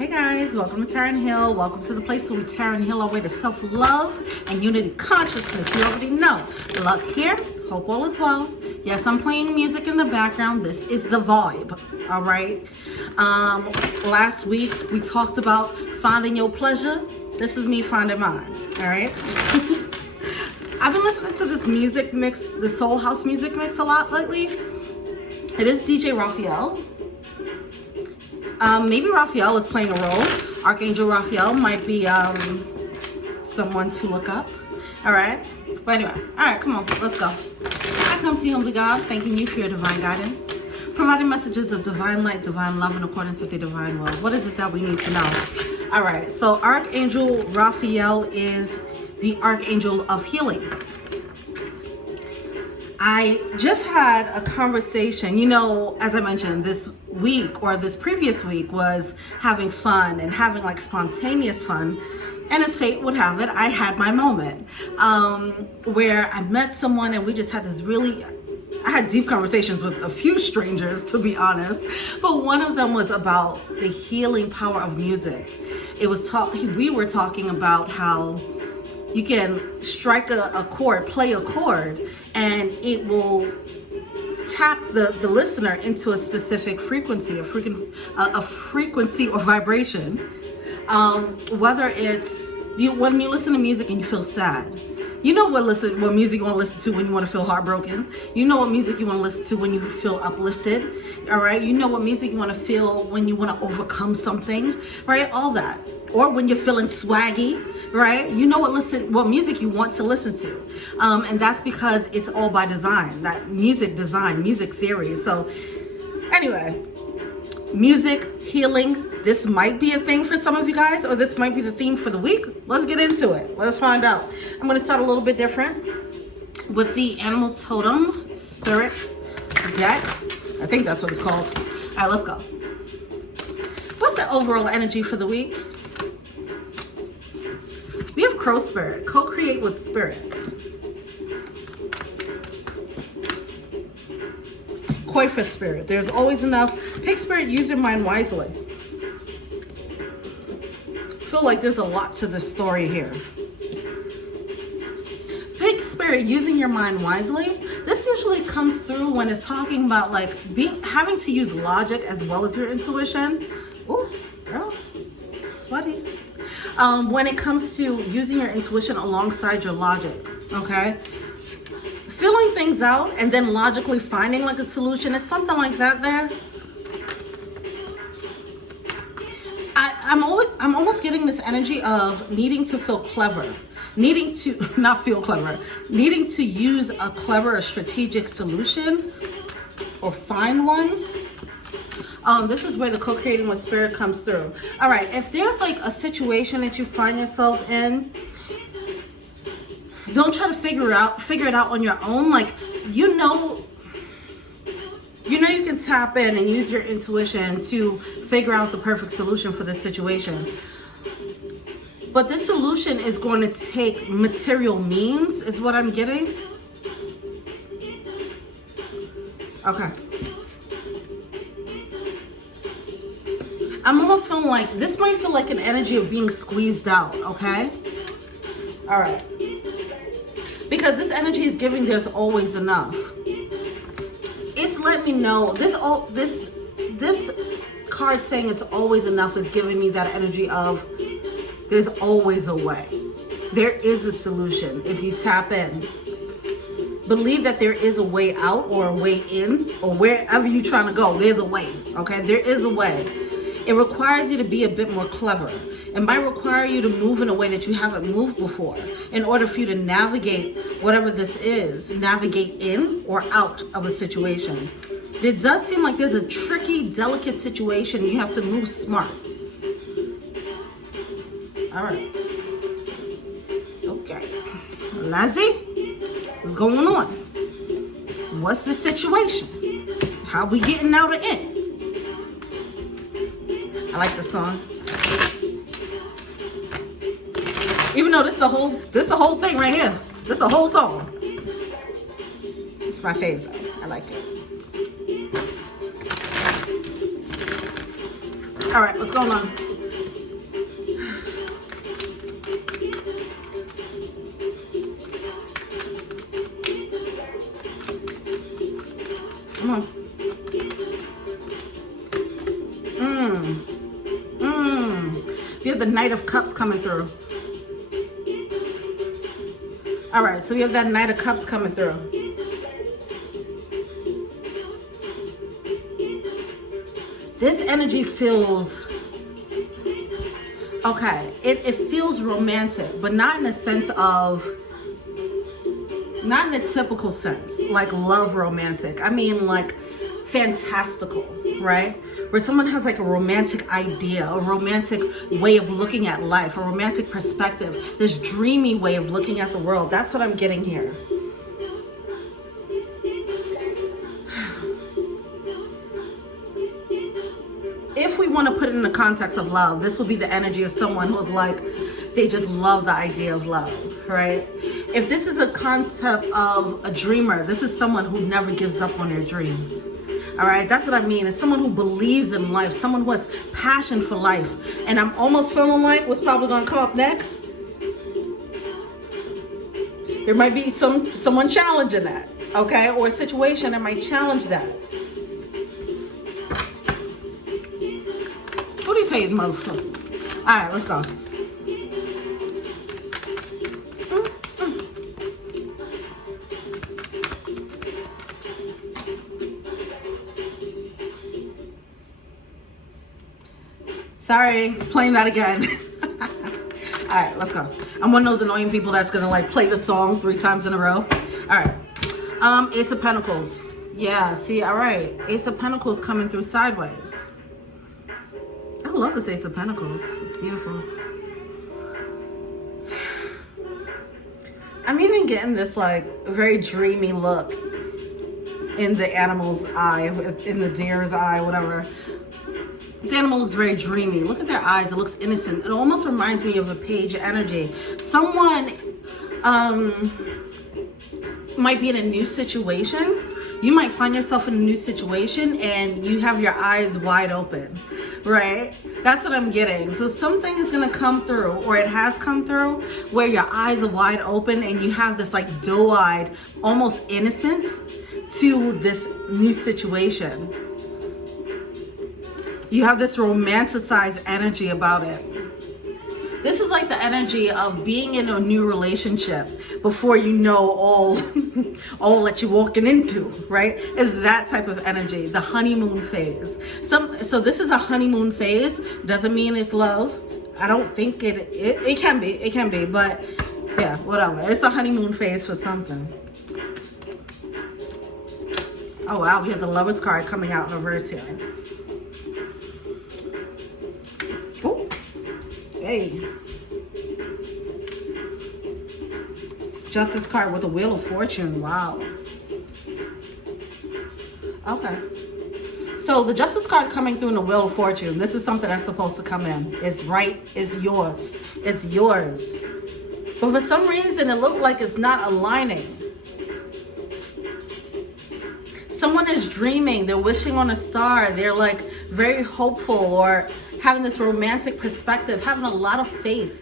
Hey guys, welcome to Taryn Hill. Welcome to the place where we Taryn Hill our way to self-love and unity consciousness. You already know. Luck here. Hope all is well. Yes, I'm playing music in the background. This is the vibe. All right. Last week we talked about finding your pleasure. This is me finding mine. All right. I've been listening to this music mix, the soul house music mix a lot lately. It is DJ Raphael. Maybe Raphael is playing a role. Archangel Raphael might be someone to look up. All right. But anyway, all right, come on, let's go. I come to you, humbly God, thanking you for your divine guidance, providing messages of divine light, divine love in accordance with your divine will. What is it that we need to know? All right, so Archangel Raphael is the Archangel of healing. I just had a conversation, you know, as I mentioned, this week or this previous week was having fun and having like spontaneous fun. And as fate would have it, I had my moment where I met someone and we just had this I had deep conversations with a few strangers, to be honest. But one of them was about the healing power of music. We were talking about how you can strike a chord, play a chord, and it will tap the listener into a specific frequency, a frequency or vibration. Whether it's when you listen to music and you feel sad, you know what music you want to listen to when you want to feel heartbroken. You know what music you want to listen to when you feel uplifted. All right. You know what music you want to feel when you want to overcome something. Right. All that. Or when you're feeling swaggy. Right. You know what music you want to listen to. And that's because it's all by design. That music design, music theory. So anyway, music, healing. This might be a thing for some of you guys, or this might be the theme for the week. Let's get into it. Let's find out. I'm going to start a little bit different with the Animal Totem Spirit deck. I think that's what it's called. All right, let's go. What's the overall energy for the week? We have Crow Spirit. Co-create with Spirit. Koi for Spirit. There's always enough. Pig Spirit, use your mind wisely. Feel like there's a lot to the story here. Pig Spirit, using your mind wisely. This usually comes through when it's talking about like having to use logic as well as your intuition. Oh, girl, sweaty. When it comes to using your intuition alongside your logic, okay? Feeling things out and then logically finding like a solution is something like that there. I'm almost getting this energy of needing to feel clever, needing to not feel clever, needing to use a clever, a strategic solution or find one. This is where the co-creating with Spirit comes through. All right, if there's like a situation that you find yourself in, don't try to figure it out on your own. Like, you know you can tap in and use your intuition to figure out the perfect solution for this situation. But this solution is going to take material means, is what I'm getting. Okay. I'm almost feeling like this might feel like an energy of being squeezed out, okay? All right. Because this energy is giving there's always enough. It's letting me know this card saying it's always enough is giving me that energy of there's always a way. There is a solution if you tap in. Believe that there is a way out or a way in, or wherever you're trying to go, there's a way, okay? There is a way. It requires you to be a bit more clever. It might require you to move in a way that you haven't moved before in order for you to navigate whatever this is, navigate in or out of a situation. It does seem like there's a tricky, delicate situation. You have to move smart. All right. Okay. Lazzy, what's going on? What's the situation? How we getting out of it? I like this song. Even though this is a whole thing right here. This is a whole song. It's my favorite though. I like it. All right, what's going on? We have the Knight of Cups coming through. All right, so we have that Knight of Cups coming through. This energy feels, okay, it feels romantic, but not in a sense of, not in a typical sense, like love romantic. I mean like fantastical, right? Where someone has like a romantic idea, a romantic way of looking at life, a romantic perspective, this dreamy way of looking at the world. That's what I'm getting here. If we want to put it in the context of love, this will be the energy of someone who's like, they just love the idea of love, right? If this is a concept of a dreamer, this is someone who never gives up on their dreams. All right, that's what I mean. It's someone who believes in life, someone who has passion for life. And I'm almost feeling like what's probably going to come up next, there might be someone challenging that, okay? Or a situation that might challenge that. What do you say, motherfucker? All right, let's go. Sorry, playing that again. All right, let's go. I'm one of those annoying people that's gonna like play the song 3 times in a row. All right, Ace of Pentacles. Yeah, see, all right. Ace of Pentacles coming through sideways. I love this Ace of Pentacles. It's beautiful. I'm even getting this like very dreamy look in the animal's eye, in the deer's eye, whatever. This animal looks very dreamy. Look at their eyes. It looks innocent. It almost reminds me of a page energy. Someone might be in a new situation. You might find yourself in a new situation and you have your eyes wide open, right? That's what I'm getting. So something is going to come through, or it has come through, where your eyes are wide open and you have this like doe-eyed, almost innocence to this new situation. You have this romanticized energy about it. This is like the energy of being in a new relationship before you know all that you're walking into, right? Is that type of energy, the honeymoon phase. So this is a honeymoon phase. Doesn't mean it's love. I don't think it can be, but yeah, whatever. It's a honeymoon phase for something. Oh wow, we have the Lovers card coming out in reverse here. Oh, hey. Justice card with a Wheel of Fortune. Wow. Okay. So the Justice card coming through in the Wheel of Fortune, this is something that's supposed to come in. It's right. It's yours. It's yours. But for some reason, it looked like it's not aligning. Someone is dreaming. They're wishing on a star. They're like very hopeful or having this romantic perspective, having a lot of faith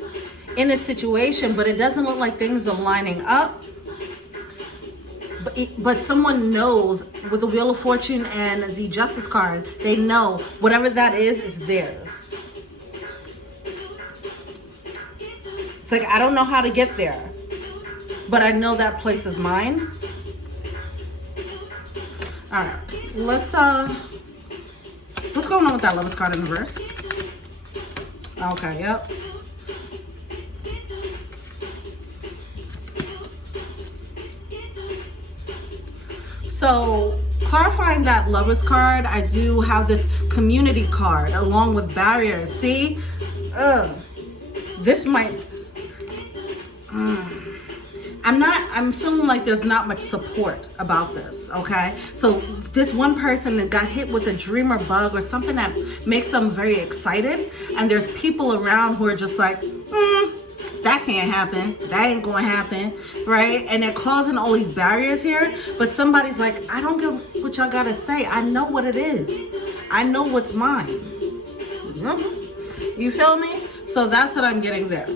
in a situation, but it doesn't look like things are lining up. But someone knows with the Wheel of Fortune and the Justice card, they know whatever that is theirs. It's like, I don't know how to get there, but I know that place is mine. All right, what's going on with that Lovers card in reverse? Okay, yep. So clarifying that Lovers card, I do have this community card along with barriers. See, this might, I'm feeling like there's not much support about this, okay? So this one person that got hit with a dreamer bug or something that makes them very excited, and there's people around who are just like, that can't happen. That ain't gonna happen, right? And they're causing all these barriers here, but somebody's like, I don't give what y'all gotta say. I know what it is. I know what's mine. You feel me? So that's what I'm getting there.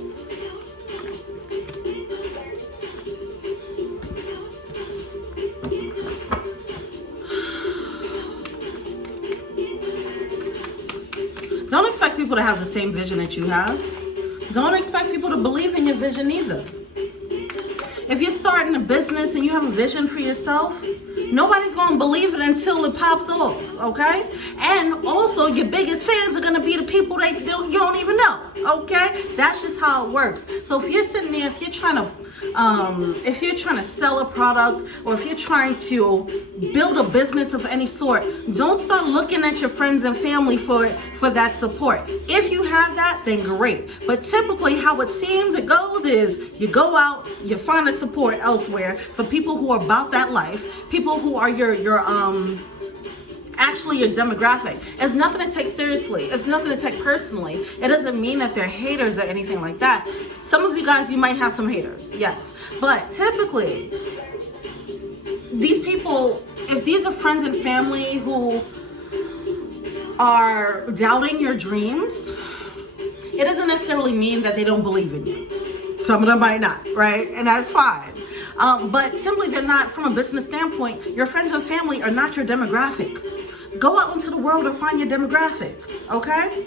Don't expect people to have the same vision that you have. Don't expect people to believe in your vision either. If you're starting a business and you have a vision for yourself, nobody's going to believe it until it pops off, okay? And also, your biggest fans are going to be the people that you don't even know, okay? That's just how it works. So if you're sitting there, if you're trying to sell a product, or if you're trying to build a business of any sort, don't start looking at your friends and family for that support. If you have that, then great. But typically how it seems it goes is you go out, you find a support elsewhere for people who are about that life, people who are actually your demographic. It's nothing to take seriously. It's nothing to take personally. It doesn't mean that they're haters or anything like that. Some of you guys, you might have some haters, yes. But typically, these people, if these are friends and family who are doubting your dreams, it doesn't necessarily mean that they don't believe in you. Some of them might not, right? And that's fine. But simply they're not, from a business standpoint, your friends and family are not your demographic. Go out into the world and find your demographic, okay?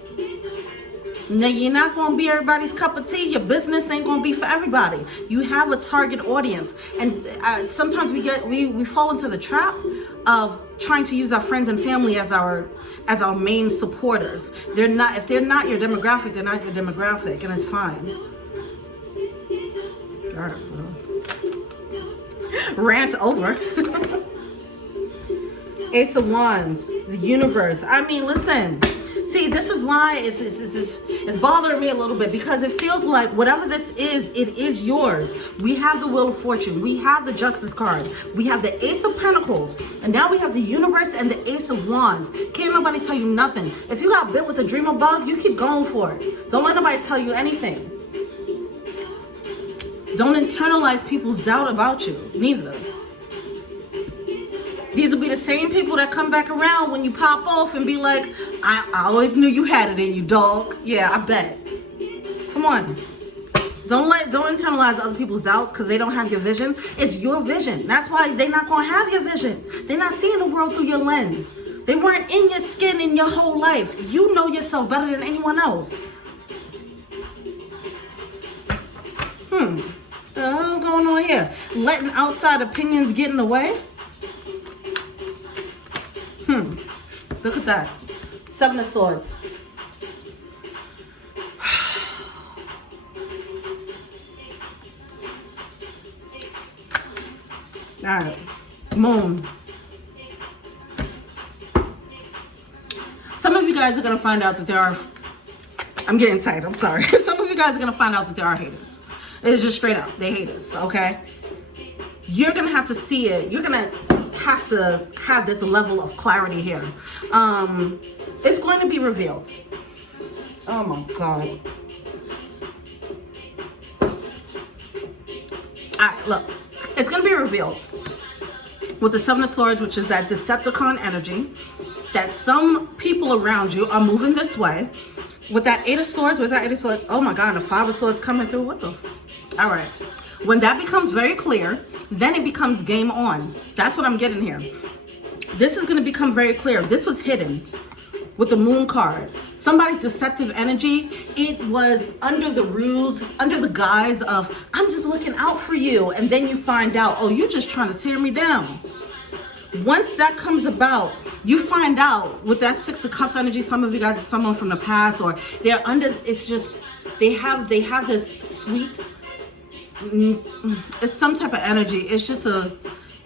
Now, you're not going to be everybody's cup of tea. Your business ain't going to be for everybody. You have a target audience. And sometimes we fall into the trap of trying to use our friends and family as our main supporters. If they're not your demographic, they're not your demographic, and it's fine. All right, well. Rant over. Ace of Wands, the universe. I mean, listen. See, this is why it's bothering me a little bit, because it feels like whatever this is, it is yours. We have the Wheel of Fortune. We have the Justice card. We have the Ace of Pentacles. And now we have the universe and the Ace of Wands. Can't nobody tell you nothing. If you got bit with a dreamer bug, you keep going for it. Don't let nobody tell you anything. Don't internalize people's doubt about you, neither. These will be the same people that come back around when you pop off and be like, I always knew you had it in you, dog. Yeah, I bet. Come on. Don't internalize other people's doubts because they don't have your vision. It's your vision. That's why they're not going to have your vision. They're not seeing the world through your lens. They weren't in your skin in your whole life. You know yourself better than anyone else. What the hell going on here? Letting outside opinions get in the way? Look at that. Seven of Swords. All right. Moon. Some of you guys are going to find out that there are... I'm getting tight. I'm sorry. Some of you guys are going to find out that there are haters. It's just straight up. They hate us, okay? You're going to have to see it. You're going to have to have this level of clarity here. It's going to be revealed. Oh my God. Alright, look. It's going to be revealed with the Seven of Swords, which is that Decepticon energy, that some people around you are moving this way. With that Eight of Swords, with that Eight of Swords, oh my God, the Five of Swords coming through. What the? Alright. When that becomes very clear, then it becomes game on. That's what I'm getting here. This is going to become very clear. This was hidden with the Moon card. Somebody's deceptive energy, it was under the ruse, under the guise of, I'm just looking out for you. And then you find out, oh, you're just trying to tear me down. Once that comes about, you find out with that Six of Cups energy, some of you guys are someone from the past, or they're under, it's just, they have this sweet, it's some type of energy. It's just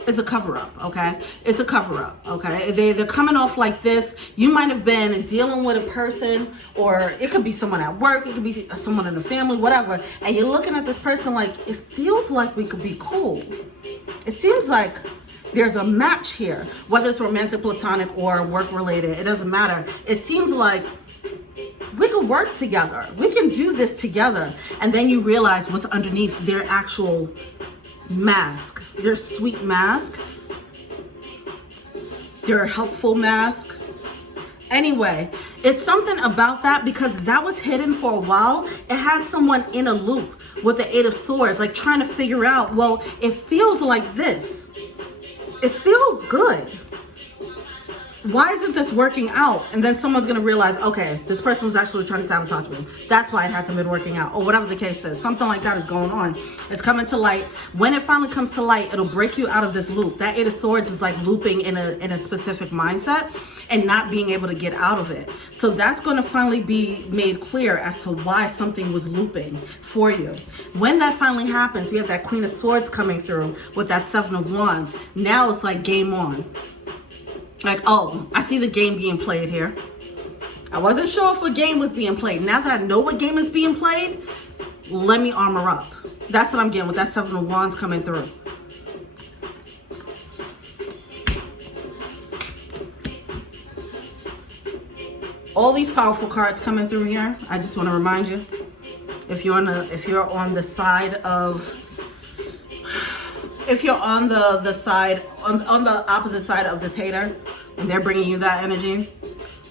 it's a cover-up, okay? It's a cover-up, okay? They're coming off like this. You might have been dealing with a person, or it could be someone at work, it could be someone in the family, whatever, and you're looking at this person like, it feels like we could be cool. It seems like there's a match here, whether it's romantic, platonic, or work-related. It doesn't matter. It seems like we can work together. We can do this together. And then you realize what's underneath their actual mask, their sweet mask, their helpful mask. Anyway, it's something about that, because that was hidden for a while. It had someone in a loop with the Eight of Swords, like trying to figure out, well, it feels like this. It feels good. why isn't this working out? And then someone's going to realize, okay, this person was actually trying to sabotage me. That's why it hasn't been working out, or whatever the case is. Something like that is going on. It's coming to light. When it finally comes to light, it'll break you out of this loop. That Eight of Swords is like looping in a specific mindset and not being able to get out of it. So that's going to finally be made clear as to why something was looping for you. When that finally happens, we have that Queen of Swords coming through with that Seven of Wands. Now it's like game on. Like, oh, I see the game being played here. I wasn't sure if a game was being played. Now that I know what game is being played, let me armor up. That's what I'm getting with that Seven of Wands coming through. All these powerful cards coming through here. I just want to remind you, if you're on the side of, if you're on the side, on the opposite side of this hater, and they're bringing you that energy,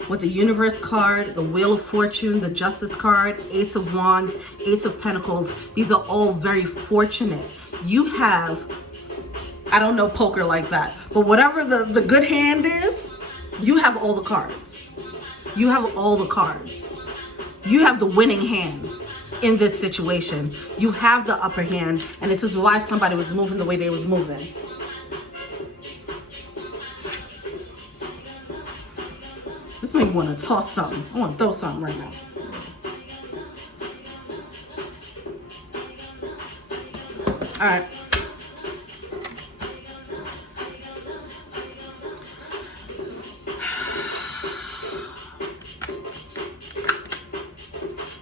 with the Universe card, the Wheel of Fortune, the Justice card, Ace of Wands, Ace of Pentacles, these are all very fortunate. You have, I don't know poker like that, but whatever the good hand is, you have all the cards. You have all the cards. You have the winning hand in this situation. You have the upper hand, and this is why somebody was moving the way they was moving. This makes me want to toss something. I want to throw something right now. All right.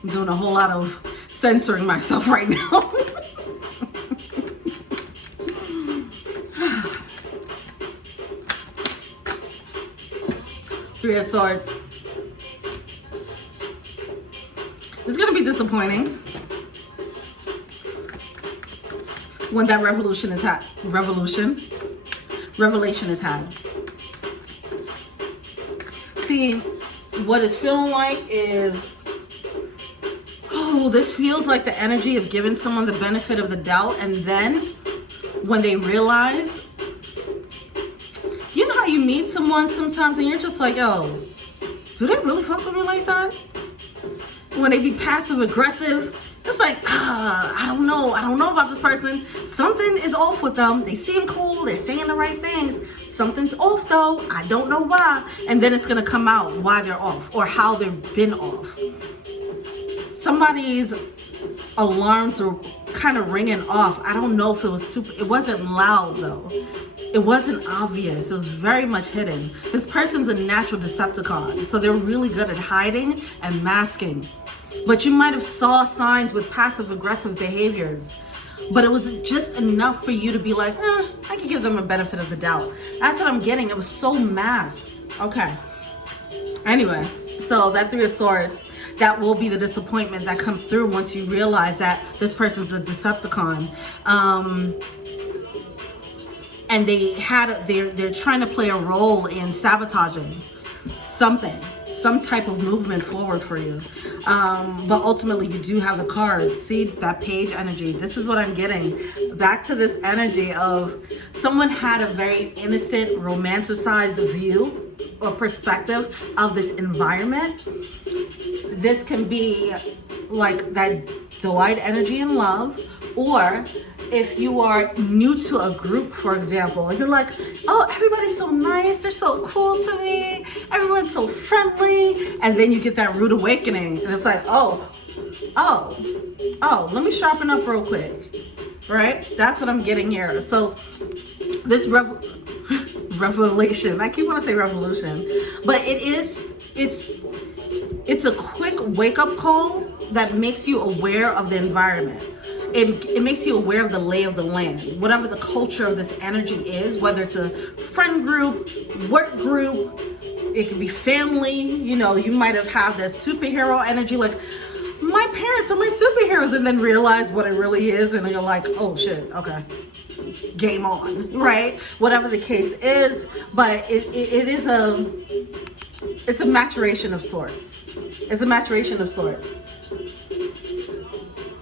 I'm doing a whole lot of censoring myself right now. Three of Swords. It's going to be disappointing when that revelation is had. See, what it's feeling like is, oh, this feels like the energy of giving someone the benefit of the doubt, and then when they realize, you know how you meet someone sometimes and you're just like, yo, do they really fuck with me like that? When they be passive aggressive, it's like, I don't know about this person. Something is off with them. They seem cool, they're saying the right things. Something's off though, I don't know why. And then it's gonna come out why they're off or how they've been off. Somebody's alarms are kind of ringing off. I don't know if it was it wasn't loud though. It wasn't obvious. It was very much hidden. This person's a natural Decepticon, so they're really good at hiding and masking. But you might have saw signs with passive aggressive behaviors, but it was just enough for you to be like, I can give them a benefit of the doubt. That's what I'm getting. It was so masked. Okay. Anyway, so that Three of Swords, that will be the disappointment that comes through once you realize that this person's a Decepticon. And they're trying to play a role in sabotaging something, some type of movement forward for you. But ultimately you do have the cards. See that Page energy. This is what I'm getting. Back to this energy of someone had a very innocent, romanticized view or perspective of this environment. This can be like that doe-eyed energy in love, or if you are new to a group, for example, and you're like, oh, everybody's so nice, they're so cool to me, everyone's so friendly, and then you get that rude awakening, and it's like, oh, let me sharpen up real quick, right? That's what I'm getting here. So this revelation, I keep wanting to say revolution, but it's a quick wake-up call that makes you aware of the environment. It makes you aware of the lay of the land, whatever the culture of this energy is, whether it's a friend group, work group, it could be family. You know, you might have had this superhero energy, like, my parents are my superheroes, and then realize what it really is, and you're like, oh shit, okay, game on, right? Whatever the case is, but it's a maturation of sorts. It's a maturation of sorts.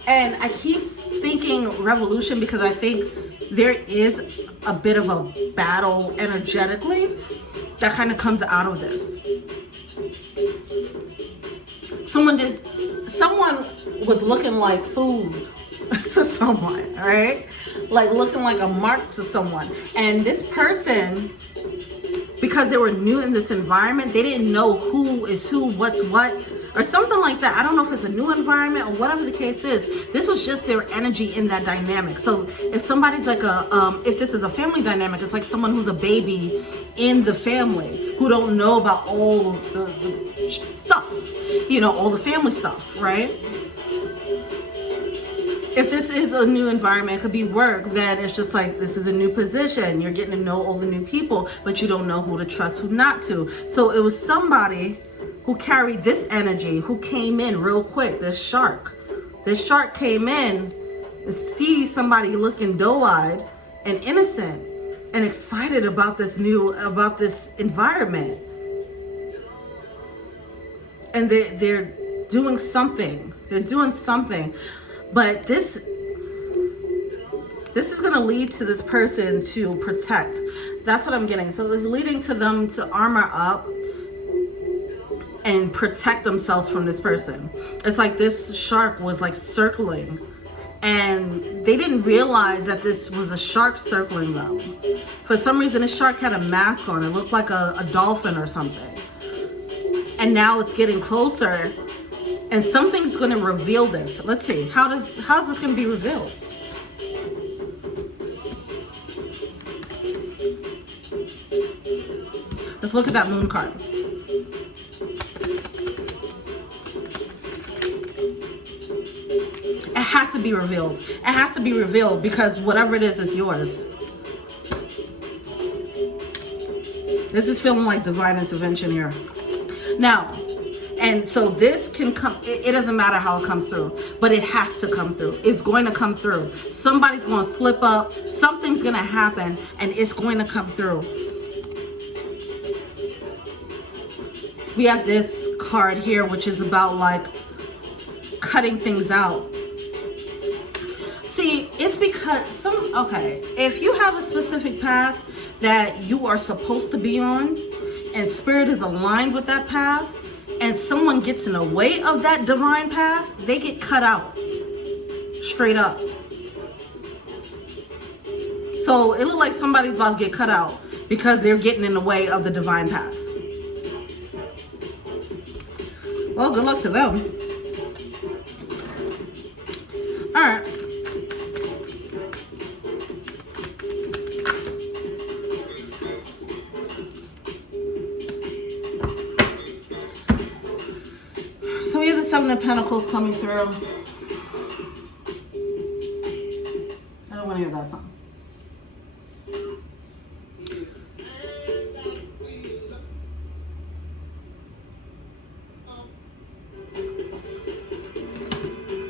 And I keep thinking revolution because I think there is a bit of a battle energetically. that kind of comes out of this. Someone was looking like food to someone, all right? Like looking like a mark to someone. And this person, because they were new in this environment, they didn't know who is who, what's what, or something like that. I don't know if it's a new environment or whatever the case is. This was just their energy in that dynamic. So if somebody's like if this is a family dynamic, it's like someone who's a baby in the family who don't know about all the stuff, you know, all the family stuff, right? If this is a new environment, it could be work, then it's just like, this is a new position. You're getting to know all the new people, but you don't know who to trust, who not to. So it was somebody who carried this energy, who came in real quick, this shark. This shark came in and see somebody looking doe-eyed and innocent and excited about this environment. And they're doing something. They're doing something. But this is going to lead to this person to protect. That's what I'm getting. So it's leading to them to armor up and protect themselves from this person. It's like this shark was like circling, and they didn't realize that this was a shark circling them. For some reason, the shark had a mask on. It looked like a dolphin or something. And now it's getting closer. And something's going to reveal this. Let's see. How's this going to be revealed? Let's look at that moon card. It has to be revealed. It has to be revealed because whatever it is yours. This is feeling like divine intervention here. Now, and so this can come, it doesn't matter how it comes through, but it has to come through. It's going to come through. Somebody's going to slip up. Something's going to happen, and it's going to come through. We have this card here, which is about like cutting things out. See, it's because if you have a specific path that you are supposed to be on, and spirit is aligned with that path, and someone gets in the way of that divine path, they get cut out. Straight up. So it looks like somebody's about to get cut out because they're getting in the way of the divine path. Well, good luck to them. All right. So we have the Seven of Pentacles coming through. I don't want to hear that song.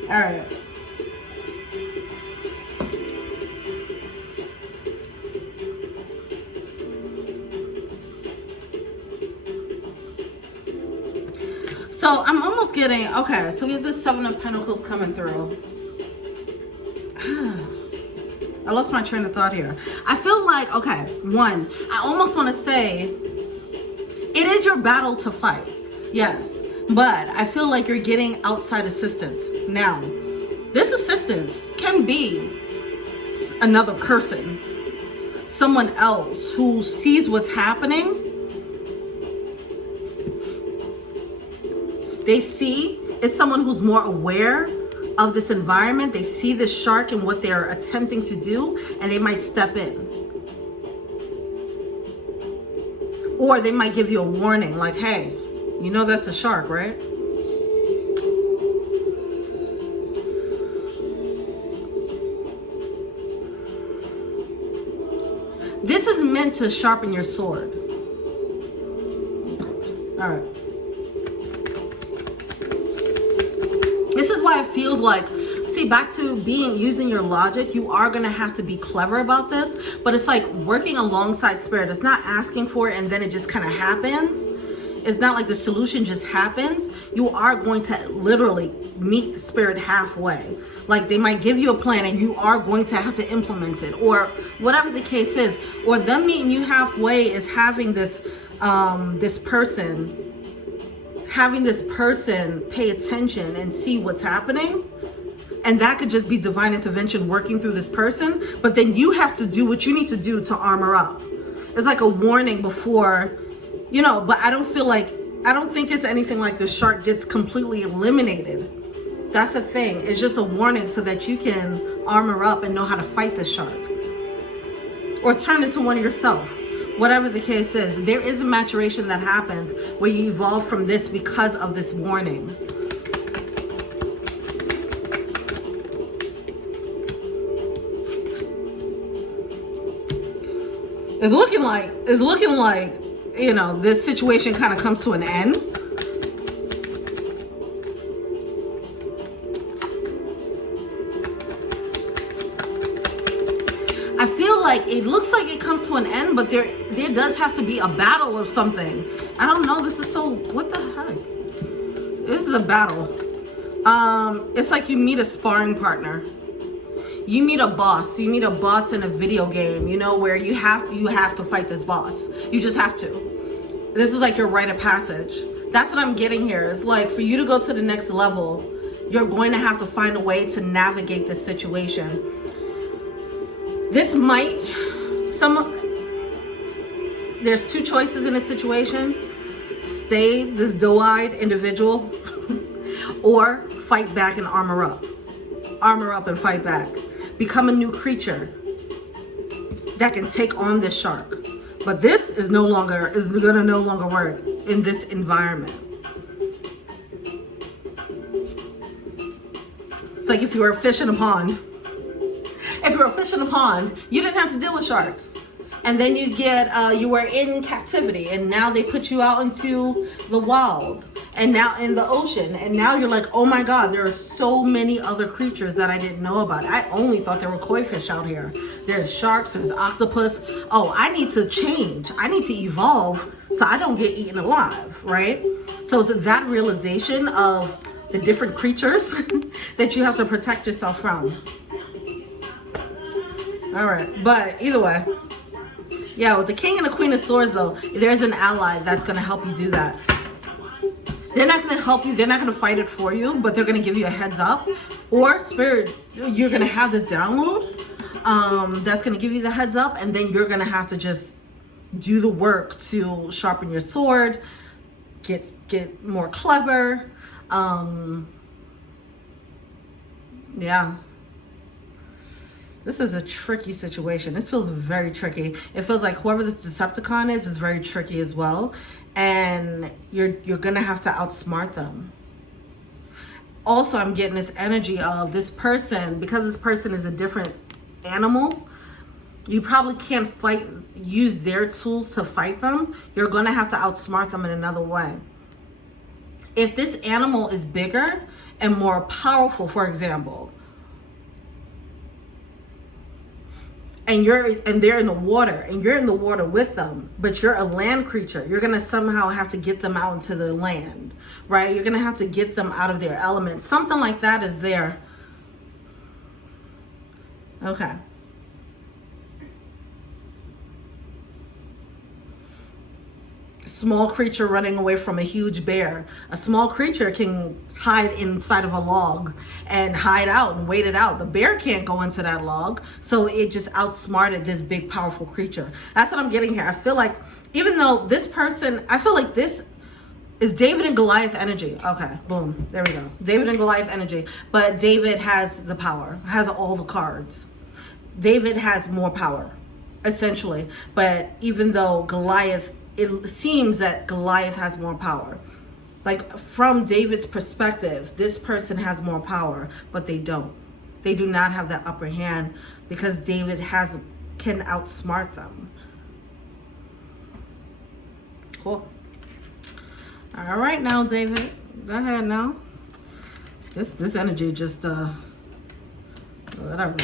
All right. So I'm almost getting, okay, so we have the Seven of Pentacles coming through. I lost my train of thought here. I feel like, okay, one, I almost want to say, it is your battle to fight, yes, but I feel like you're getting outside assistance. Now, this assistance can be another person, someone else who sees what's happening. They see, it's someone who's more aware of this environment. They see this shark and what they're attempting to do, and they might step in. Or they might give you a warning, like, hey, you know that's a shark, right? This is meant to sharpen your sword. All right. This is why it feels like, see, back to using your logic, you are going to have to be clever about this, but it's like working alongside spirit. It's not asking for it and then it just kind of happens. It's not like the solution just happens. You are going to literally meet spirit halfway. Like they might give you a plan and you are going to have to implement it, or whatever the case is. Or them meeting you halfway is having this this person, having this person pay attention and see what's happening. And that could just be divine intervention working through this person. But then you have to do what you need to do to armor up. It's like a warning before, you know, but I don't think it's anything like the shark gets completely eliminated. That's the thing. It's just a warning so that you can armor up and know how to fight the shark. Or turn into one yourself. Whatever the case is, there is a maturation that happens where you evolve from this because of this warning. It's looking like, you know, this situation kind of comes to an end. I feel like it looks like it comes to an end, but there does have to be a battle or something. I don't know. This is so, what the heck? This is a battle. It's like you meet a sparring partner. You meet a boss. You meet a boss in a video game, you know, where you have to fight this boss. You just have to. This is like your rite of passage. That's what I'm getting here. It's like for you to go to the next level, you're going to have to find a way to navigate this situation. There's two choices in this situation. Stay this doe-eyed individual or fight back and armor up. Armor up and fight back. Become a new creature that can take on this shark. But this is gonna no longer work in this environment. It's like if you were a fish in a pond. If you were a fish in a pond, you didn't have to deal with sharks. And then you were in captivity, and now they put you out into the wild, and now in the ocean, and now you're like, oh my God, there are so many other creatures that I didn't know about. I only thought there were koi fish out here. There's sharks, there's octopus. Oh, I need to change. I need to evolve so I don't get eaten alive, right? So it's that realization of the different creatures that you have to protect yourself from. All right, but either way. Yeah, with the King and the Queen of Swords, though, there's an ally that's going to help you do that. They're not going to help you. They're not going to fight it for you, but they're going to give you a heads up. Or, Spirit, you're going to have this download that's going to give you the heads up, and then you're going to have to just do the work to sharpen your sword, get more clever. Yeah. This is a tricky situation. This feels very tricky. It feels like whoever this Decepticon is very tricky as well. And you're gonna have to outsmart them. Also, I'm getting this energy of this person, because this person is a different animal, you probably can't use their tools to fight them. You're gonna have to outsmart them in another way. If this animal is bigger and more powerful, for example, and they're in the water, and you're in the water with them, but you're a land creature, you're gonna somehow have to get them out into the land, right? You're gonna have to get them out of their element. Something like that is there. Okay. Small creature running away from a huge bear. A small creature can hide inside of a log and hide out and wait it out. The bear can't go into that log, so it just outsmarted this big powerful creature. That's what I'm getting here. I feel like even though this person, I feel like this is David and Goliath energy. Okay, boom, there we go. David and Goliath energy. But David has the power, has all the cards. David has more power, essentially. But even though Goliath, it seems that Goliath has more power. Like from David's perspective, this person has more power, but they don't. They do not have that upper hand because David can outsmart them. Cool. All right now, David. Go ahead now. This energy just whatever.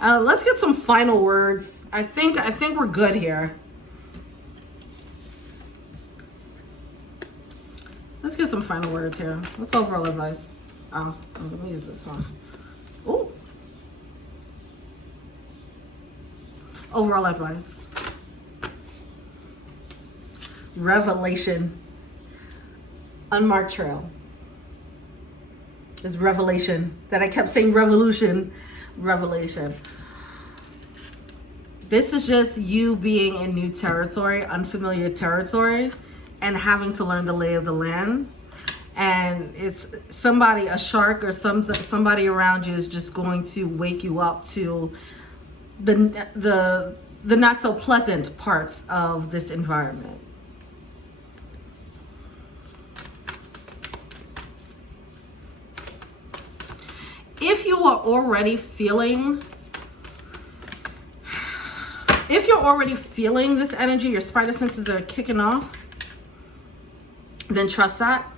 Let's get some final words. I think we're good here. Let's get some final words here. What's overall advice? Oh, let me use this one. Ooh. Overall advice. Revelation. Unmarked trail. It's revelation. That I kept saying revolution. Revelation. This is just you being in new territory, unfamiliar territory, and having to learn the lay of the land. And it's somebody, a shark or somebody around you is just going to wake you up to the not so pleasant parts of this environment. If you are already feeling this energy, your spider senses are kicking off, then trust that.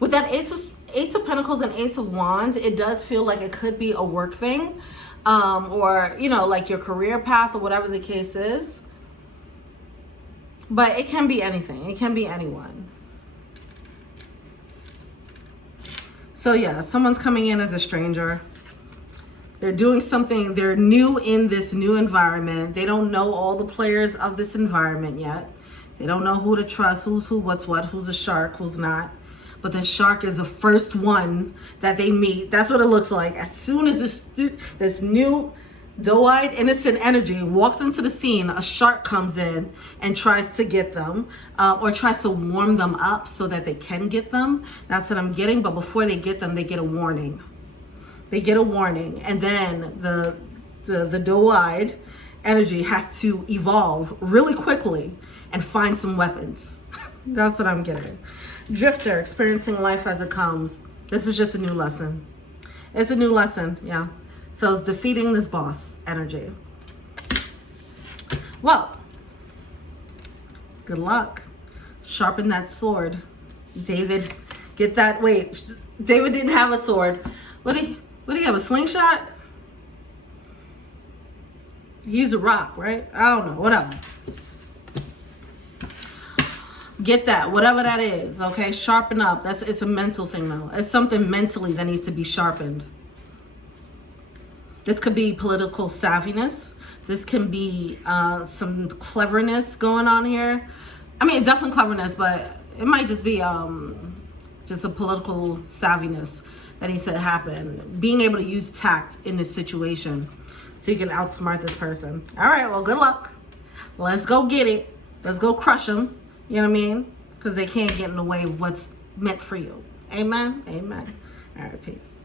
With that Ace of Pentacles and Ace of Wands, it does feel like it could be a work thing, or, you know, like your career path or whatever the case is. But it can be anything. It can be anyone. So yeah, someone's coming in as a stranger. They're doing something. They're new in this new environment. They don't know all the players of this environment yet. They don't know who to trust, who's who, what's what, who's a shark, who's not. But the shark is the first one that they meet. That's what it looks like. As soon as this new doe-eyed innocent energy walks into the scene, a shark comes in and tries to get them, or tries to warm them up so that they can get them. That's what I'm getting. But before they get them, they get a warning. They get a warning, and then the doe-eyed energy has to evolve really quickly and find some weapons. That's what I'm getting. Drifter, experiencing life as it comes. This is just a new lesson. It's a new lesson, yeah. So it's defeating this boss energy. Well, good luck. Sharpen that sword. David, get that. Wait, David didn't have a sword. What do you have, a slingshot? He used a rock, right? I don't know, whatever. Get that, whatever that is, okay? Sharpen up. It's a mental thing though. It's something mentally that needs to be sharpened. This could be political savviness. This can be some cleverness going on here. I mean, definitely cleverness, but it might just be just a political savviness that needs to happen. Being able to use tact in this situation so you can outsmart this person. All right, well, good luck. Let's go get it. Let's go crush them. You know what I mean? Because they can't get in the way of what's meant for you. Amen? Amen. All right, peace.